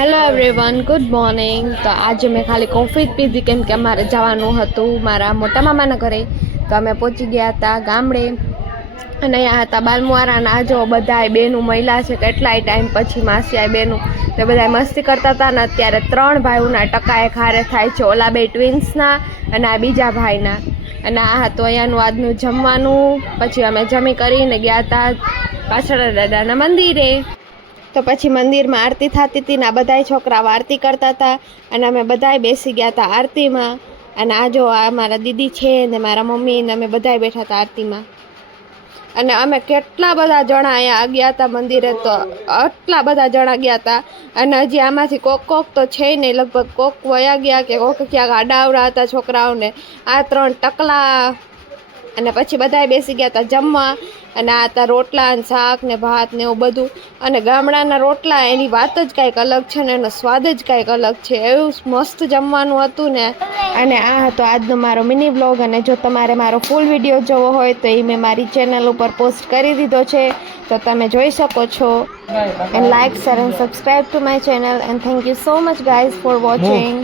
Hello everyone, good morning. તો આજે મેં ખાલી કોફી જ પીધી કેમ કે અમારે જવાનું હતું મારા મોટા મામાના ઘરે. તો અમે પહોંચી ગયા હતા ગામડે અને અહીંયા હતા બાલમુવારાના. આ જો બધાય બેનું મહિલા છે, કેટલાય ટાઈમ પછી માસિયાય બેનું તો બધાય મસ્તી કરતા હતા ને અત્યારે 3 ભાઈઓના ટકાએ ખારે થાય છે, ઓલા બે ટ્વિન્સના અને આ બીજા ભાઈના. અને આ હતું અહીંયાનું આજનું જમવાનું. પછી અમે જમી કરીને ગયા હતા પાછળ દાદાના મંદિરે. તો પછી મંદિરમાં આરતી થતી હતી ને આ બધાય છોકરાઓ આરતી કરતા હતા અને અમે બધાય બેસી ગયા હતા આરતીમાં. અને આ જો આ મારા દીદી છે ને મારા મમ્મી ને અમે બધાય બેઠા હતા આરતીમાં. અને અમે કેટલા બધા જણા અહીંયા ગયા હતા મંદિરે, તો આટલા બધા જણા ગયા હતા. અને હજી આમાંથી કોક તો છે નહીં, લગભગ કોક વયા ગયા કે કોક ક્યાંક આડાવડા હતા છોકરાઓને. આ 3 ટકલા. અને પછી બધાય બેસી ગયા હતા જમવા. અને આ હતા રોટલા અને શાક ને ભાત ને એવું બધું. અને ગામડાના રોટલા એની વાત જ કાંઈક અલગ છે ને એનો સ્વાદ જ કાંઈક અલગ છે, એવું મસ્ત જમવાનું હતું ને. અને આ હતો આજનો મારો મિની વ્લોગ. અને જો તમારે મારો ફૂલ વિડીયો જોવો હોય તો એ મેં મારી ચેનલ ઉપર પોસ્ટ કરી દીધો છે, તો તમે જોઈ શકો છો. And like, share and subscribe to my channel. And thank you so much guys for watching.